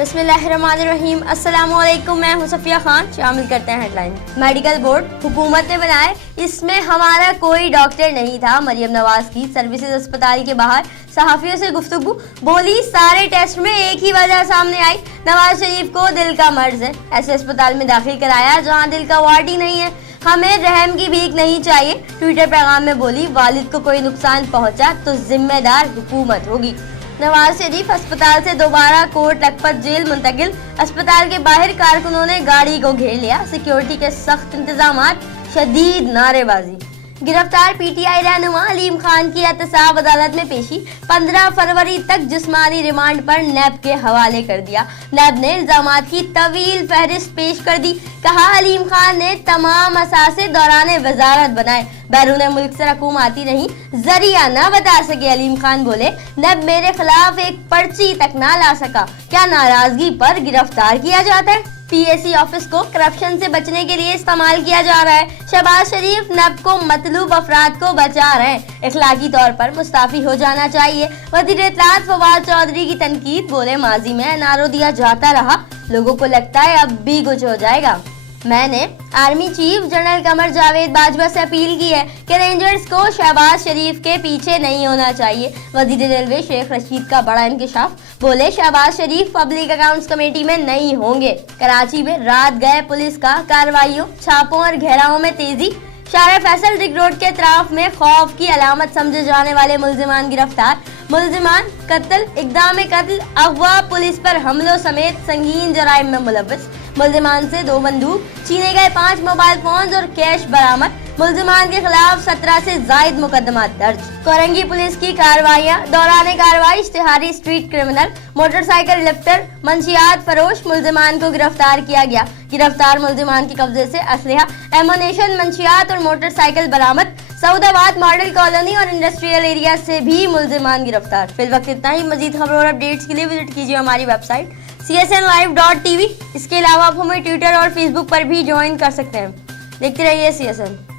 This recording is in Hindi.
बिस्मिल्लाहिर्रहमानिर्रहीम। अस्सलाम वालेकुम, मैं हूं सफिया खान। शामिल करते हैं हेडलाइन। मेडिकल बोर्ड हुकूमत ने बनाए, इसमें हमारा कोई डॉक्टर नहीं था। मरियम नवाज की सर्विसेज अस्पताल के बाहर सहाफियों से गुफ्तगू, बोली सारे टेस्ट में एक ही वजह सामने आई, नवाज शरीफ को दिल का मर्ज है। ऐसे अस्पताल में दाखिल कराया जहाँ दिल का वार्ड ही नहीं है। हमें रहम की भीख नहीं चाहिए। ट्विटर पैगाम में बोली, वालिद को कोई नुकसान पहुंचा तो जिम्मेदार हुकूमत होगी। नवाज शरीफ अस्पताल से दोबारा कोर्ट लखपत जेल मुंतकिल। अस्पताल के बाहर कारकुनों ने गाड़ी को घेर लिया। सिक्योरिटी के सख्त इंतजामात, शदीद नारेबाजी। गिरफ्तार पीटीआई रहनुमा अलीम खान की एहतसाब अदालत में पेशी। 15 फरवरी तक जिस्मानी रिमांड पर नैब के हवाले कर दिया। नैब ने इल्जामात की तवील फहरिस्त पेश कर दी। कहा, अलीम खान ने तमाम असासे दौरान वजारत बनाए, बैरून मुल्क से रकूम आती नहीं, जरिया न बता सके। अलीम खान बोले, नैब मेरे खिलाफ एक पर्ची तक ना ला सका। क्या नाराजगी पर गिरफ्तार किया जाता है? पीएसी ऑफिस को करप्शन से बचने के लिए इस्तेमाल किया जा रहा है। शहबाज शरीफ नैब को मतलूब अफराद को बचा रहे हैं। इखलाकी तौर पर मुस्ताफी हो जाना चाहिए। वज़ीर इत्तलात फवाद चौधरी की तनकीद, बोले माजी में एनआरओ दिया जाता रहा, लोगों को लगता है अब भी कुछ हो जाएगा। मैंने army chief general Qamar Javed Bajwa से अपील की है कि रेंजर्स को शहबाज शरीफ के पीछे नहीं होना चाहिए। वज़ीर रेलवे शेख रशीद का बड़ा इंकशाफ, बोले शहबाज शरीफ पब्लिक अकाउंट्स कमेटी में नहीं होंगे। कराची में रात गए पुलिस का कार्रवाइयों, छापों और घेरावों में तेजी। शारा फैसल रिंग रोड के अतराफ में खौफ की अलामत समझे जाने वाले मुल्जिमान गिरफ्तार। मुल्जिमान कत्ल, इक़दाम कत्ल, अगवा, पुलिस पर हमलों समेत संगीन जराइम में मुलव्वस। मुल्जिमान से 2 बंदूक, छीने गए 5 मोबाइल फोन और कैश बरामद। मुल्जिमान के खिलाफ 17 से जायद मुकदमा दर्ज। कोरंगी पुलिस की कार्रवाइयां, दौरान कार्रवाई इश्तिहारी स्ट्रीट क्रिमिनल, मोटरसाइकिल लिफ्टर, मंशियात फरोश मुल्जिमान को गिरफ्तार किया गया। गिरफ्तार मुल्जिमान के कब्जे से असलहा, एमुनेशन, मंशियात और मोटरसाइकिल बरामद। सऊदाबाद मॉडल कॉलोनी और इंडस्ट्रियल एरिया से भी मुल्जिमान गिरफ्तार। फिल वक्त इतना ही। मजीद खबरों और अपडेट्स के लिए विजिट कीजिए हमारी वेबसाइट csnlive.tv। इसके अलावा आप हमें ट्विटर और फेसबुक पर भी ज्वाइन कर सकते हैं। देखते रहिए CSN।